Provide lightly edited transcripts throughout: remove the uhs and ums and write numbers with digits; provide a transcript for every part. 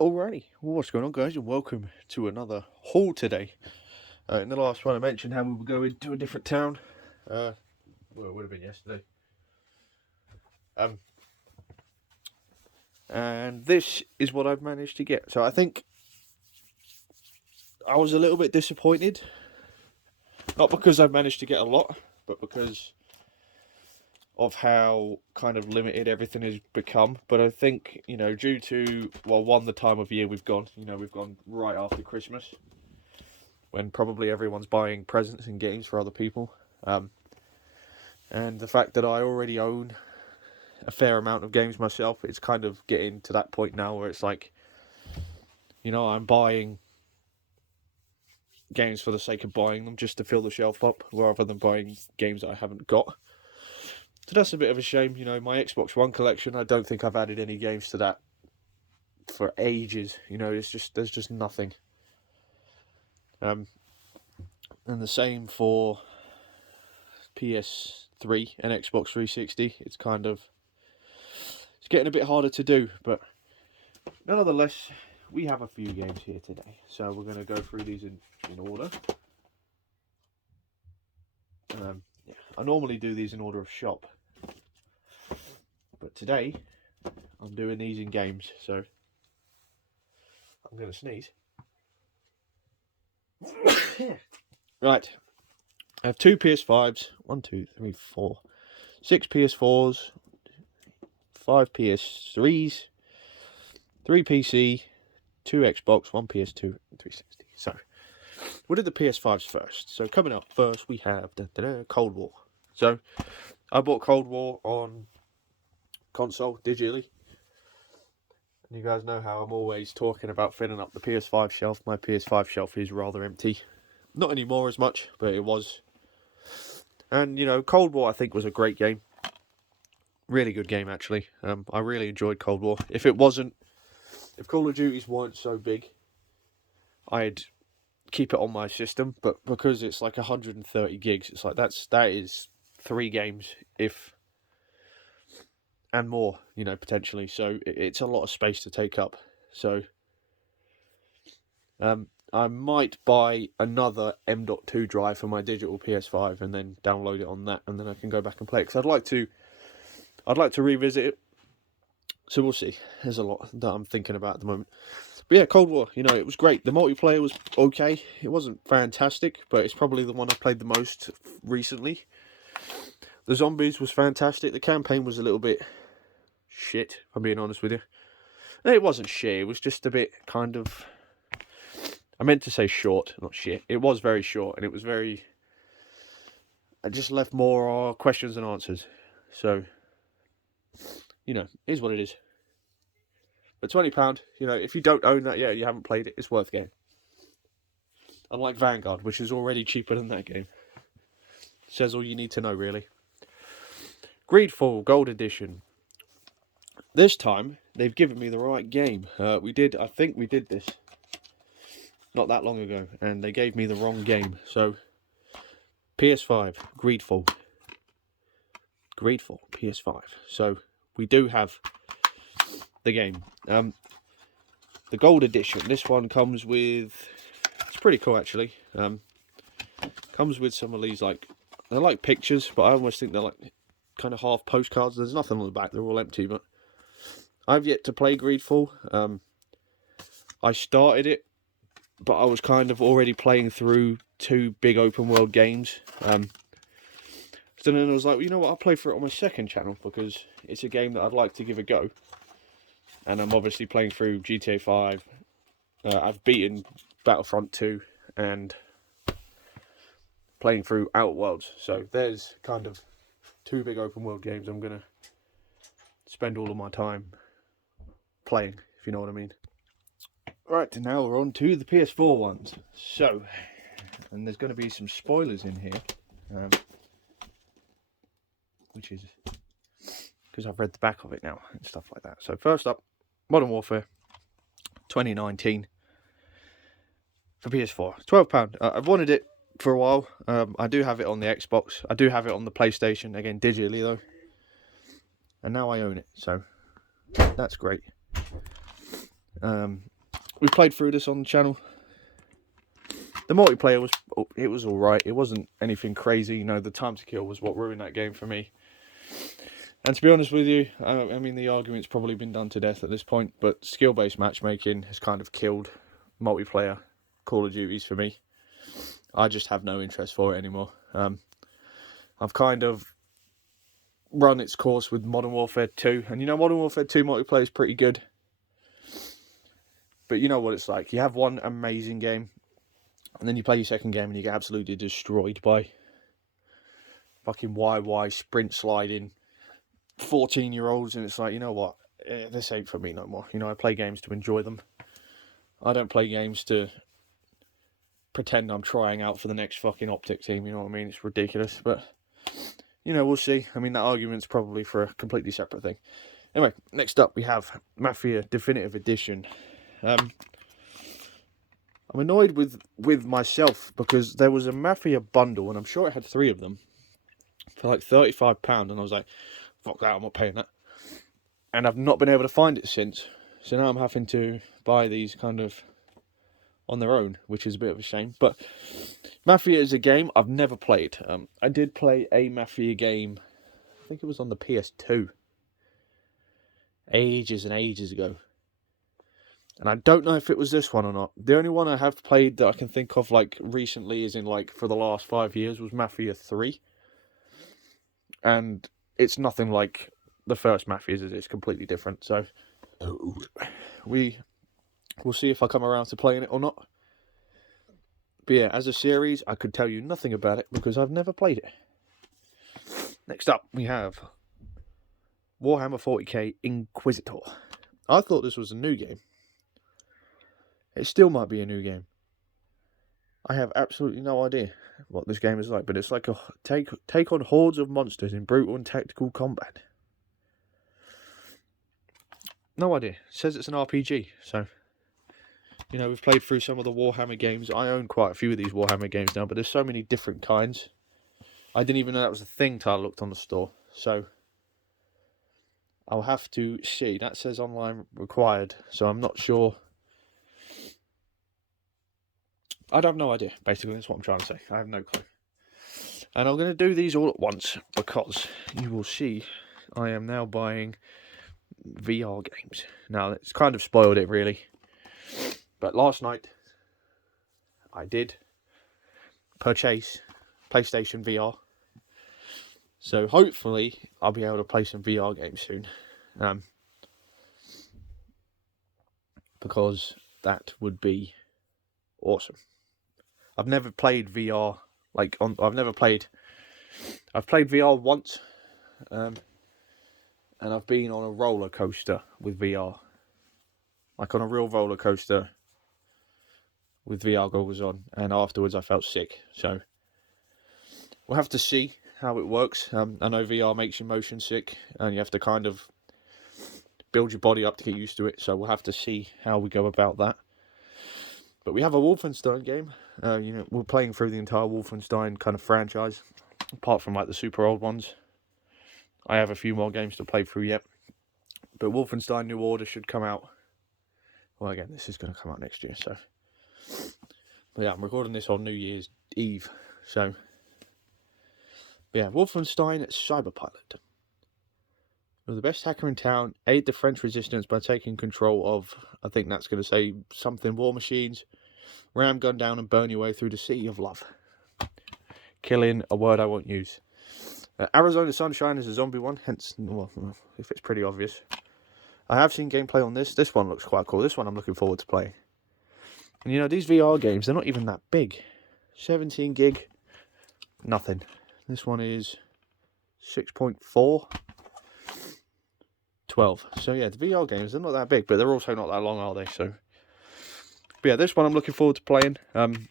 Alrighty, well, what's going on, guys, and welcome to another haul today. In the last one I mentioned how we were going to a different town. Well, it would have been yesterday. And this is what I've managed to get. So I think I was a little bit disappointed. Not because I've managed to get a lot, but because of how kind of limited everything has become. But I think, due to, one, the time of year we've gone. We've gone right after Christmas, when probably everyone's buying presents and games for other people. And the fact that I already own a fair amount of games myself, it's kind of getting to that point now where it's like, I'm buying games for the sake of buying them just to fill the shelf up, rather than buying games that I haven't got. So that's a bit of a shame. My Xbox One collection, I don't think I've added any games to that for ages. There's just nothing. And the same for PS3 and Xbox 360. It's getting a bit harder to do, but nonetheless, we have a few games here today. So we're going to go through these in order. I normally do these in order of shop, but today I'm doing these in games, so I'm going to sneeze. Right, I have 2 PS5s, 1, 2, 3, 4, 6 PS4s, 5 PS3s, 3 PC, 2 Xbox, 1 PS2, and 360. So, we'll do the PS5s first. So, coming up first, we have Cold War. So, I bought Cold War on console digitally. And you guys know how I'm always talking about filling up the PS5 shelf. My PS5 shelf is rather empty. Not anymore as much, but it was. And, Cold War I think was a great game. Really good game, actually. I really enjoyed Cold War. If Call of Duties weren't so big, I'd keep it on my system. But because it's like 130 gigs, it's like that is 3 games, and more, potentially. So it's a lot of space to take up. So I might buy another M.2 drive for my digital PS5 and then download it on that, and then I can go back and play it, because I'd like to revisit it. So we'll see. There's a lot that I'm thinking about at the moment. But yeah, Cold War, it was great. The multiplayer was okay. It wasn't fantastic, but it's probably the one I've played the most recently. The zombies was fantastic. The campaign was a little bit shit, if I'm being honest with you. No, it wasn't shit. It was just a bit kind of... I meant to say short, not shit. It was very short, and it was very... I just left more questions than answers. So, is what it is. But £20, if you don't own that yet, you haven't played it, it's worth getting. Unlike Vanguard, which is already cheaper than that game. Says all you need to know, really. Greedfall Gold Edition. This time, they've given me the right game. I think we did this not that long ago, and they gave me the wrong game. So, PS5, Greedfall, PS5. So, we do have the game. The Gold Edition. This one comes with... It's pretty cool, actually. Comes with some of these, they're like pictures, but I almost think they're like kind of half postcards. There's nothing on the back. They're all empty, but I've yet to play Greedfall. I started it, but I was kind of already playing through 2 big open world games. So then I was like, well, you know what, I'll play for it on my second channel, because it's a game that I'd like to give a go. And I'm obviously playing through GTA 5. I've beaten Battlefront 2 and playing through Outworlds. So there's kind of 2 big open world games I'm going to spend all of my time playing, if you know what I mean. Right, now we're on to the PS4 ones. So, and there's going to be some spoilers in here. Which is because I've read the back of it now and stuff like that. So first up, Modern Warfare 2019 for PS4. £12. I've wanted it for a while. I do have it on the Xbox. I do have it on the PlayStation, again digitally though. And now I own it, so that's great. We played through this on the channel. The multiplayer was alright. It wasn't anything crazy. You know, the time to kill was what ruined that game for me. And to be honest with you, I mean, the argument's probably been done to death at this point, but skill-based matchmaking has kind of killed multiplayer Call of Duties for me. I just have no interest for it anymore. I've kind of run its course with Modern Warfare 2, and you know, Modern Warfare 2 multiplayer is pretty good. But you know what it's like. You have one amazing game, and then you play your second game and you get absolutely destroyed by fucking YY sprint sliding 14-year-olds, and it's like, you know what, this ain't for me no more. You know, I play games to enjoy them. I don't play games to pretend I'm trying out for the next fucking Optic team, you know what I mean? It's ridiculous, but, you know, we'll see. I mean, that argument's probably for a completely separate thing. Anyway, next up we have Mafia Definitive Edition. I'm annoyed with myself because there was a Mafia bundle, and I'm sure it had 3 of them, for like £35, and I was like, fuck that, I'm not paying that. And I've not been able to find it since. So now I'm having to buy these kind of on their own, which is a bit of a shame. But Mafia is a game I've never played. I did play a Mafia game, I think it was on the PS2, ages and ages ago. And I don't know if it was this one or not. The only one I have played that I can think of like recently, as in like for the last 5 years, was Mafia 3. And it's nothing like the first Mafias, it's completely different. So we'll see if I come around to playing it or not. But yeah, as a series, I could tell you nothing about it because I've never played it. Next up, we have Warhammer 40k Inquisitor. I thought this was a new game. It still might be a new game. I have absolutely no idea what this game is like, but it's like a take on hordes of monsters in brutal and tactical combat. No idea. It says it's an RPG, so, you know, we've played through some of the Warhammer games. I own quite a few of these Warhammer games now, but there's so many different kinds. I didn't even know that was a thing till I looked on the store, so I'll have to see. That says online required, so I'm not sure. I'd have no idea, basically, that's what I'm trying to say. I have no clue. And I'm going to do these all at once, because you will see I am now buying VR games. Now, it's kind of spoiled it, really. But last night, I did purchase PlayStation VR. So hopefully, I'll be able to play some VR games soon. Because that would be awesome. I've never played VR, I've played VR once, and I've been on a roller coaster with VR, like on a real roller coaster with VR goggles on, and afterwards I felt sick. So we'll have to see how it works. I know VR makes you motion sick, and you have to kind of build your body up to get used to it. So we'll have to see how we go about that. But we have a Wolfenstein game. You know, we're playing through the entire Wolfenstein kind of franchise, apart from like the super old ones. I have a few more games to play through yet. But Wolfenstein New Order should come out. Well, again, this is going to come out next year, so. But yeah, I'm recording this on New Year's Eve, so. But yeah, Wolfenstein Cyberpilot. You're the best hacker in town. Aid the French resistance by taking control of, I think that's going to say something, war machines. Ram gun down and burn your way through the city of love. Killing, a word I won't use. Arizona Sunshine is a zombie one, hence, well, if it's pretty obvious. I have seen gameplay on this. This one looks quite cool. This one I'm looking forward to playing. And you know, these VR games, they're not even that big. 17 gig, nothing. This one is 6.4. 12. So yeah, the VR games, they're not that big, but they're also not that long, are they? So, but yeah, this one I'm looking forward to playing. I'd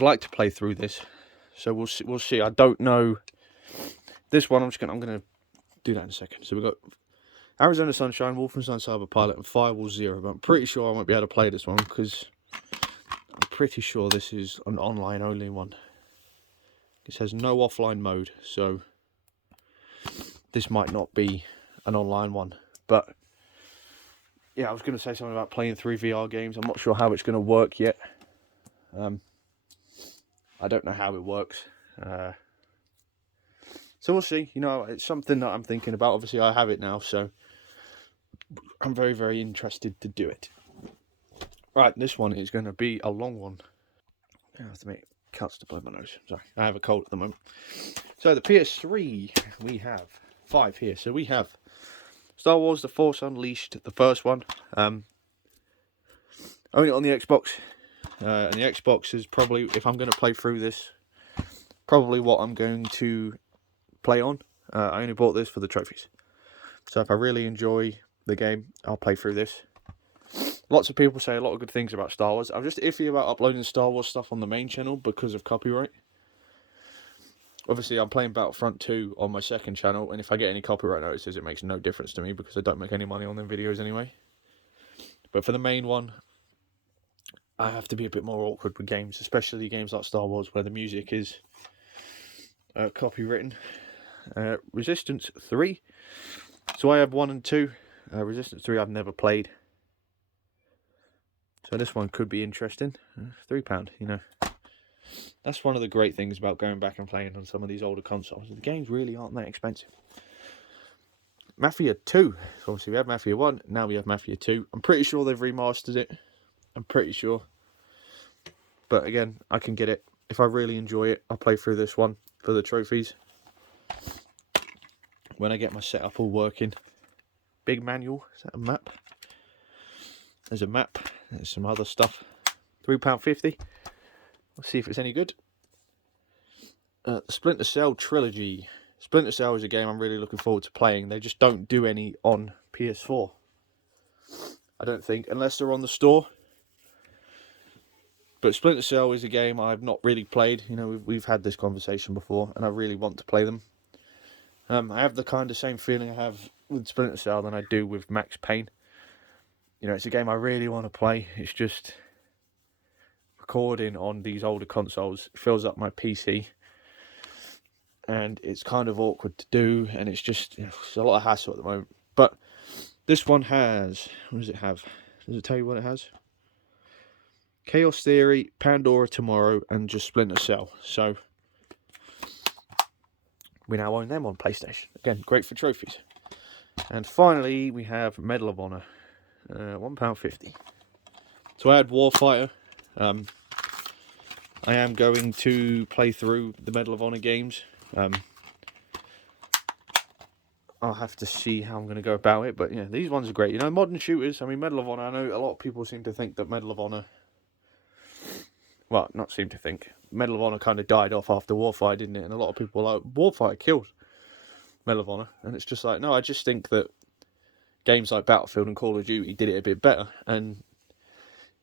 like to play through this, so we'll see. We'll see. I don't know. This one, I'm gonna do that in a second. So we've got Arizona Sunshine, Wolfenstein Cyberpilot, and Firewall Zero. But I'm pretty sure I won't be able to play this one because I'm pretty sure this is an online only one. It says no offline mode, so this might not be an online one, but yeah, I was going to say something about playing through VR games. I'm not sure how it's going to work yet. I don't know how it works. So we'll see. You know, it's something that I'm thinking about. Obviously, I have it now, so I'm very, very interested to do it. Right, this one is going to be a long one. I have to make cuts to blow my nose. Sorry, I have a cold at the moment. So the PS3, we have 5 here. So we have Star Wars: The Force Unleashed, the first one. Only on the Xbox. And the Xbox is probably, if I'm going to play through this, probably what I'm going to play on. I only bought this for the trophies. So if I really enjoy the game, I'll play through this. Lots of people say a lot of good things about Star Wars. I'm just iffy about uploading Star Wars stuff on the main channel because of copyright. Obviously, I'm playing Battlefront 2 on my second channel, and if I get any copyright notices, it makes no difference to me because I don't make any money on them videos anyway. But for the main one, I have to be a bit more awkward with games, especially games like Star Wars where the music is copywritten. Resistance 3. So I have 1 and 2. Resistance 3 I've never played. So this one could be interesting. £3, you know. That's one of the great things about going back and playing on some of these older consoles. The games really aren't that expensive. Mafia 2. So obviously we had Mafia 1, now we have Mafia 2. I'm pretty sure they've remastered it. I'm pretty sure. But again, I can get it. If I really enjoy it, I'll play through this one for the trophies. When I get my setup all working. Big manual. Is that a map? There's a map. There's some other stuff. £3.50. Let's see if it's any good. The Splinter Cell Trilogy. Splinter Cell is a game I'm really looking forward to playing. They just don't do any on PS4. I don't think, unless they're on the store. But Splinter Cell is a game I've not really played. You know, we've had this conversation before, and I really want to play them. I have the kind of same feeling I have with Splinter Cell than I do with Max Payne. You know, it's a game I really want to play. It's just recording on these older consoles fills up my PC. And it's kind of awkward to do, and it's just, you know, it's a lot of hassle at the moment. But this one has, what does it have? Does it tell you what it has? Chaos Theory, Pandora Tomorrow, and just Splinter Cell. So we now own them on PlayStation. Again, great for trophies. And finally, we have Medal of Honor, £1.50. So I had Warfighter. I am going to play through the Medal of Honor games. I'll have to see how I'm going to go about it, but yeah, these ones are great. You know, modern shooters. I mean, Medal of Honor. I know a lot of people seem to think that Medal of Honor. Well, not seem to think. Medal of Honor kind of died off after Warfighter, didn't it? And a lot of people were like, Warfighter killed Medal of Honor. And it's just like, no, I just think that games like Battlefield and Call of Duty did it a bit better. And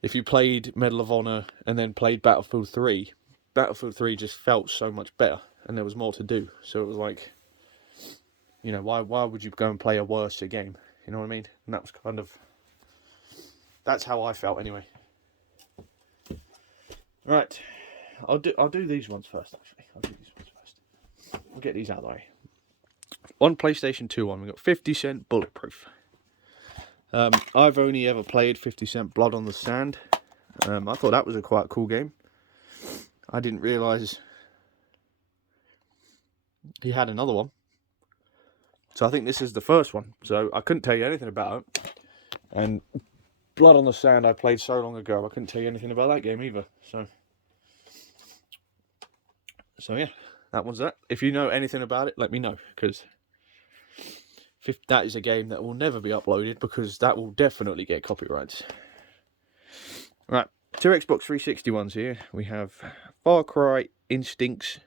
if you played Medal of Honor and then played Battlefield 3, Battlefield 3 just felt so much better. And there was more to do. So it was like, you know, why would you go and play a worse game? You know what I mean? And that was kind of, that's how I felt anyway. Right, I'll do these ones first. Actually, I'll do these ones first. We'll get these out of the way. On PlayStation 2 one, we got 50 Cent Bulletproof. I've only ever played 50 Cent Blood on the Sand. I thought that was a quite cool game. I didn't realise he had another one. So I think this is the first one. So I couldn't tell you anything about it. And Blood on the Sand I played so long ago, I couldn't tell you anything about that game either. So yeah, that one's that. If you know anything about it, let me know, because that is a game that will never be uploaded, because that will definitely get copyrights. Right, 2 Xbox 360 ones here. We have Far Cry Instincts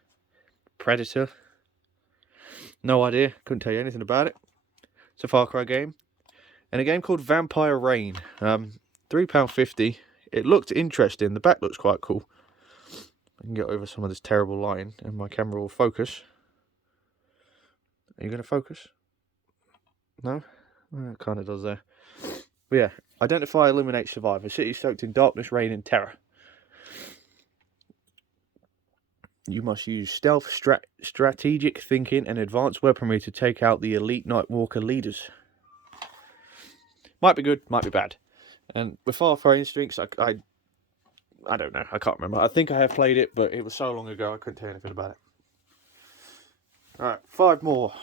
Predator. No idea, couldn't tell you anything about it. It's a Far Cry game. And a game called Vampire Rain. £3.50. It looked interesting. The back looks quite cool. I can get over some of this terrible lighting and my camera will focus. Are you going to focus? No? It kind of does there. But yeah, identify, eliminate, survive. A city soaked in darkness, rain and terror. You must use stealth, strategic thinking and advanced weaponry to take out the elite Nightwalker leaders. Might be good, might be bad. And with Far Cry Instincts, I don't know, I can't remember. I think I have played it, but it was so long ago I couldn't tell you anything about it. Alright, 5 more.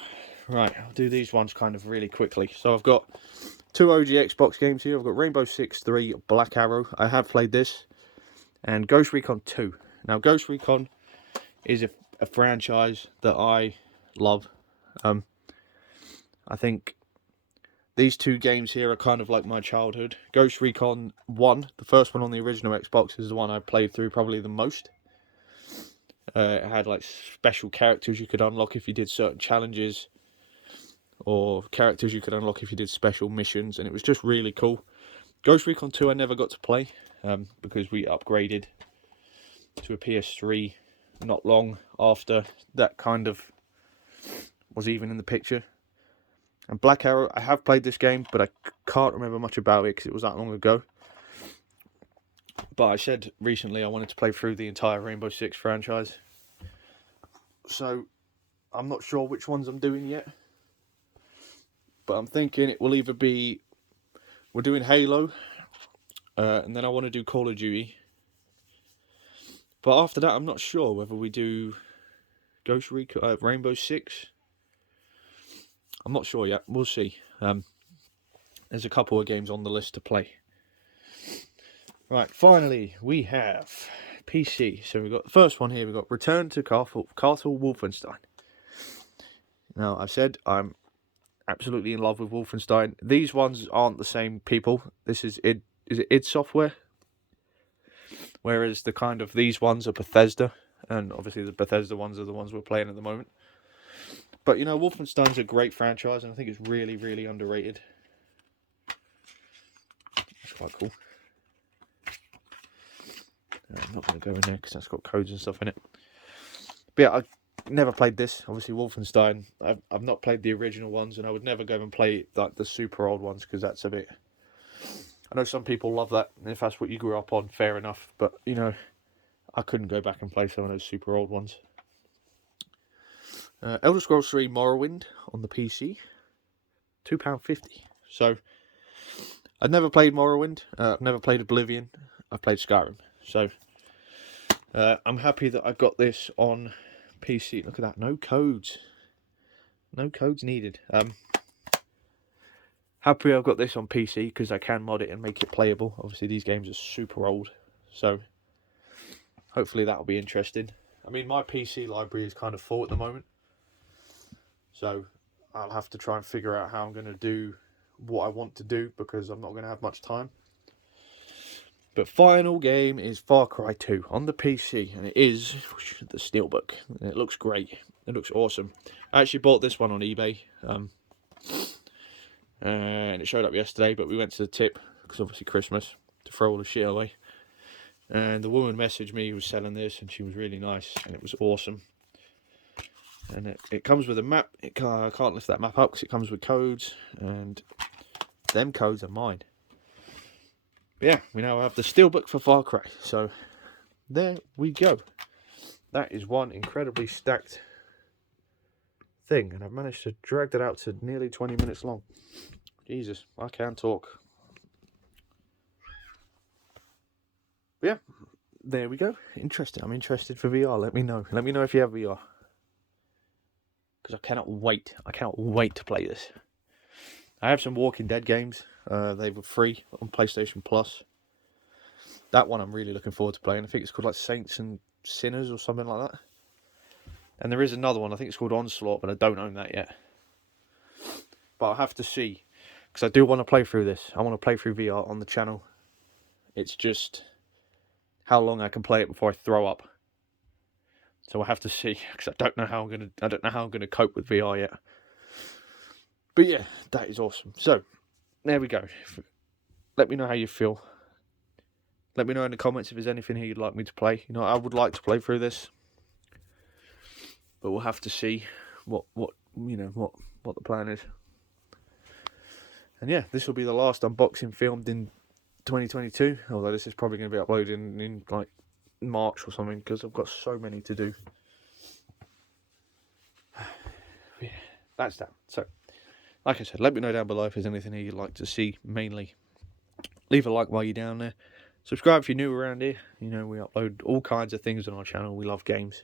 Right, I'll do these ones kind of really quickly. So I've got 2 OG Xbox games here. I've got Rainbow Six 3 Black Arrow. I have played this. And Ghost Recon 2. Now, Ghost Recon is a franchise that I love. I think these 2 games here are kind of like my childhood. Ghost Recon 1, the first one on the original Xbox, is the one I played through probably the most. It had like special characters you could unlock if you did certain challenges, or characters you could unlock if you did special missions, and it was just really cool. Ghost Recon 2 I never got to play, because we upgraded to a PS3 not long after that kind of was even in the picture. And Black Arrow, I have played this game, but I can't remember much about it because it was that long ago. But I said recently I wanted to play through the entire Rainbow Six franchise. So I'm not sure which ones I'm doing yet. But I'm thinking it will either be, we're doing Halo, and then I want to do Call of Duty. But after that, I'm not sure whether we do Ghost Recon, Rainbow Six. I'm not sure yet. We'll see. There's a couple of games on the list to play. Right, finally, we have PC. So we've got the first one here. We've got Return to Castle Wolfenstein. Now, I've said I'm absolutely in love with Wolfenstein. These ones aren't the same people. This is id Software, whereas the kind of these ones are Bethesda, and obviously the Bethesda ones are the ones we're playing at the moment. But you know, Wolfenstein's a great franchise, and I think it's really, really underrated. It's quite cool. I'm not going to go in there because that's got codes and stuff in it. But yeah, I never played this. Obviously, Wolfenstein. I've not played the original ones, and I would never go and play like the super old ones because that's a bit. I know some people love that, and if that's what you grew up on, fair enough. But you know, I couldn't go back and play some of those super old ones. Elder Scrolls 3 Morrowind on the PC, £2.50. So I've never played Morrowind. I've never played Oblivion. I've played Skyrim. So I'm happy that I've got this on PC. Look at that, no codes. No codes needed. Happy I've got this on PC because I can mod it and make it playable. Obviously these games are super old, so hopefully that'll be interesting. I mean, my PC library is kind of full at the moment, so I'll have to try and figure out how I'm going to do what I want to do because I'm not going to have much time. But final game is Far Cry 2 on the PC, and it is the Steelbook. It looks great. It looks awesome. I actually bought this one on eBay, and it showed up yesterday, but we went to the tip, because obviously Christmas, to throw all the shit away. And the woman messaged me who was selling this, and she was really nice, and it was awesome. And it comes with a map. I can't lift that map up because it comes with codes, and them codes are mine. But yeah, we now have the Steelbook for Far Cry. So there we go. That is one incredibly stacked thing, and I've managed to drag that out to nearly 20 minutes long. Jesus, I can talk. But yeah, there we go. Interesting. I'm interested for VR. Let me know. Let me know if you have VR. Because I cannot wait. I cannot wait to play this. I have some Walking Dead games. They were free on PlayStation Plus. That one I'm really looking forward to playing. I think it's called like Saints and Sinners or something like that. And there is another one. I think it's called Onslaught, but I don't own that yet. But I'll have to see. Because I do want to play through this. I want to play through VR on the channel. It's just how long I can play it before I throw up. So I have to see, because I don't know how I'm gonna cope with VR yet. But yeah, that is awesome. So there we go. Let me know how you feel. Let me know in the comments if there's anything here you'd like me to play. You know, I would like to play through this, but we'll have to see what the plan is. And yeah, this will be the last unboxing filmed in 2022. Although this is probably going to be uploaded in like March or something, because I've got so many to do. Yeah, that's that. So like I said, let me know down below if there's anything here you'd like to see. Mainly, leave a like while you're down there. Subscribe if you're new around here. You know, we upload all kinds of things on our channel. We love games.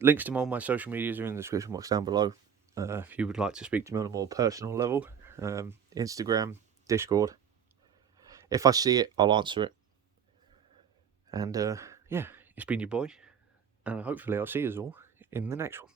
Links to all my social medias are in the description box down below. If you would like to speak to me on a more personal level, Instagram, Discord. If I see it, I'll answer it. And yeah, it's been your boy, and hopefully I'll see you all in the next one.